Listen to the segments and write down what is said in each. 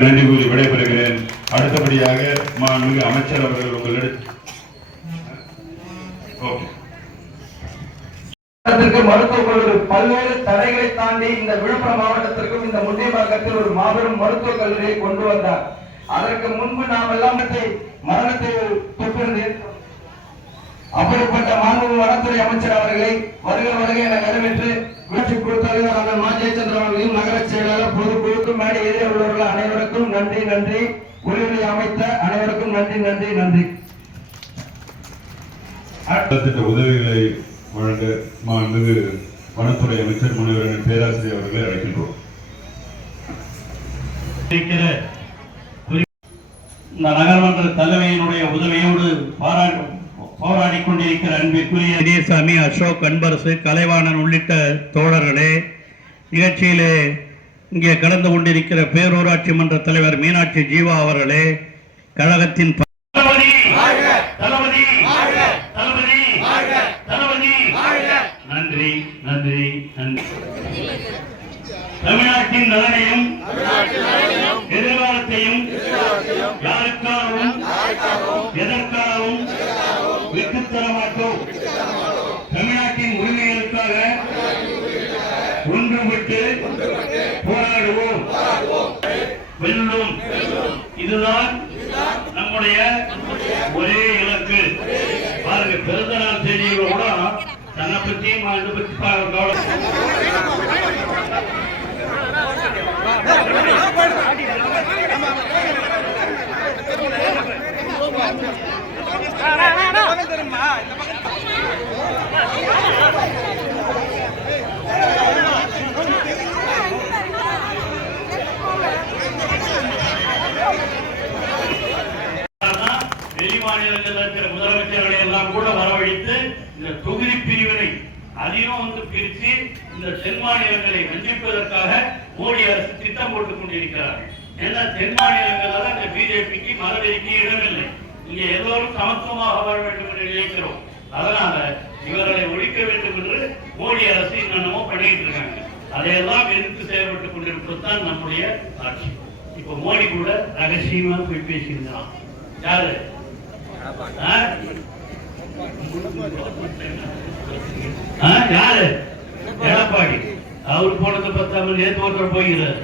நன்றி கூறி விடைபெறுகிறேன். அடுத்தபடியாக மாண்புமிகு அமைச்சர் அவர்கள் உங்களிடம் மருத்துவக் கல்லூரி பல்வேறு தடைகளை தாண்டி இந்த விழுப்புரம் மாவட்டத்திற்கும் இந்த முண்டியம்பாக்கத்தில் ஒரு மாபெரும் மருத்துவக் கல்லூரியை கொண்டு வந்தார். அதற்கு முன்பு நாம் எல்லாம் மரணத்தை தொட்டிருந்தேன். அப்படிப்பட்ட மாண்புமிகு வனத்துறை அமைச்சர் அவர்களை வருகை என வரவேற்று குழு தலைவர் அண்ணன் மா ஜெயச்சந்திரன் அவர்களையும் நகர செயலாளர் பொதுக்குழுக்கும் மேடை ஏறிய உள்ளவர்கள் அனைவருக்கும் நன்றி நன்றி. உரிமை அமைத்த அனைவருக்கும் நன்றி நன்றி நன்றி. உதவிகளை வழங்க மாண்புமிகு வனத்துறை அமைச்சர் முனைவர் பேராசிரியர் அவர்களை அழைக்கின்றோம். இந்த நகர்மன்ற தலைமையினுடைய உதவியோடு போராடி கொண்டிருக்கிற அன்பிற்குரிய விஜயசாமி, அசோக், அன்பரசு, கலைவாணன் உள்ளிட்ட தோழர்களே, நிகழ்ச்சியிலே இங்கே கலந்து கொண்டிருக்கிற பேரூராட்சி மன்ற தலைவர் மீனாட்சி ஜீவா அவர்களே, கழகத்தின் நன்றி நன்றி நன்றி. தமிழ்நாட்டின் நலனையும் எதிர்காலத்தையும் யாருக்காகவும் எதற்காகவும் விட்டுத்தர மாட்டோம். தமிழ்நாட்டின் உரிமைகளுக்காக ஒன்றுபட்டு போராடுவோம், வெல்லும். இதுதான் நம்முடைய ஒரே இலக்கு. பாருங்க, பிறந்த நாள் செய்திகளோட தன்னை பற்றியும் இதை பற்றி வெளி மாநிலங்களில் இருக்கிற முதலமைச்சர்களை எல்லாம் கூட வரவழைத்து இந்த தொகுதி பிரிவினை அதையும் பிரித்து இந்த தென் மாநிலங்களை வஞ்சிப்பதற்காக மோடி அரசு திட்டம் போட்டுக் கொண்டிருக்கிறார்கள். ஏன்னா தென் மாநிலங்கள் இந்த பிஜேபிக்கு மதவெறிக்கு இடமில்லை. இங்க எல்லோரும் சமத்துவமாக வாழ வேண்டும் என்று நினைக்கிறோம். அதனால இவர்களை ஒழிக்க வேண்டும் என்று மோடி அரசு என்னென்னமோ பண்ணிட்டு இருக்காங்க. அதையெல்லாம் எதிர்த்து செயல்பட்டுக் கொண்டிருப்பதுதான் நம்முடைய ஆட்சி. இப்ப மோடி கூட ரகசியமா போய் பேசியிருந்தான். யாரு? யாரு? எடப்பாடி. அவர் போனது பத்தாம நேற்று ஒருத்தர் போகிறார்.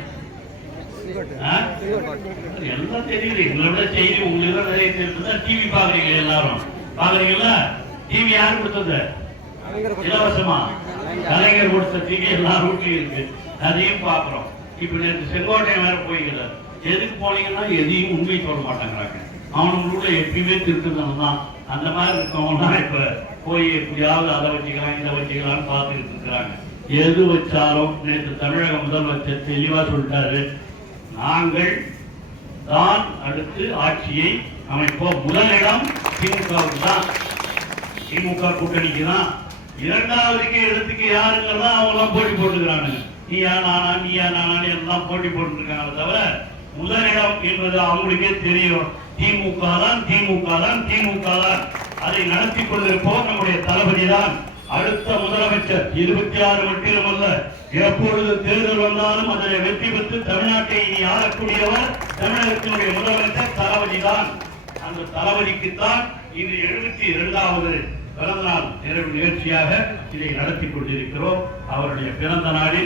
எல்லாம் தெரியுது. எங்களோட செய்தி உங்களுக்கு நிறைய தெரியுது. டிவி பாக்குறீங்க, எல்லாரும் பாக்குறீங்களா? டிவி யாரு கொடுத்தது? இலவசமா கலைஞர் கொடுத்த டிவி எல்லா ரூட்லயும் இருக்கு. அதையும் பாக்குறோம். இப்ப நேற்று செங்கோட்டையன் வேற போய்கிறார். எதுக்கு போனீங்கன்னா எதையும் உண்மை சொல்ல மாட்டேங்கிறாங்க. அவனுக்குள்ள எப்பயுமே திருட்டுதான் தான். அந்த மாதிரி இருக்கவங்க இப்ப போய் எப்படியாவது அதை வச்சுக்கலாம் இதை வச்சுக்கலாம்னு பார்த்துட்டு இருக்கிறாங்க. எது வச்சாலும் நேற்று தமிழக முதலமைச்சர் தெளிவா சொல்லிட்டாரு, நாங்கள் தான் அடுத்து ஆட்சியை அமைப்போம். முதலிடம் திமுகவுக்கு தான், திமுக கூட்டணிக்கு தான். இரண்டாவதுக்கு இடத்துக்கு யாருங்கன்னா அவங்க எல்லாம் போட்டி போட்டுக்கிறாங்க. நீயா நானா நீயா நானான்னு எல்லாம் போட்டி போட்டுருக்காங்க. தவிர முதலிடம் என்பது அவங்களுக்கே தெரியும். திமுக தான் திமுக தான் திமுக தான். அதை நடத்தி கொண்டிருப்போம் நம்முடைய தளபதி தான். அடுத்த முதலமைச்சர் 26 மட்டுமல்ல, எப்பொழுது தேர்தல் வந்தாலும் அதில் வெற்றி பெற்று தமிழ்நாட்டை இனி ஆளக்கூடியவர் தமிழகத்தினுடைய முதலமைச்சர் தளபதி தான். அந்த தளபதிக்குத்தான் இது 72வது பிறந்த நாள் நிறைவு நிகழ்ச்சியாக இதை நடத்தி கொண்டிருக்கிறோம். அவருடைய பிறந்த நாளில்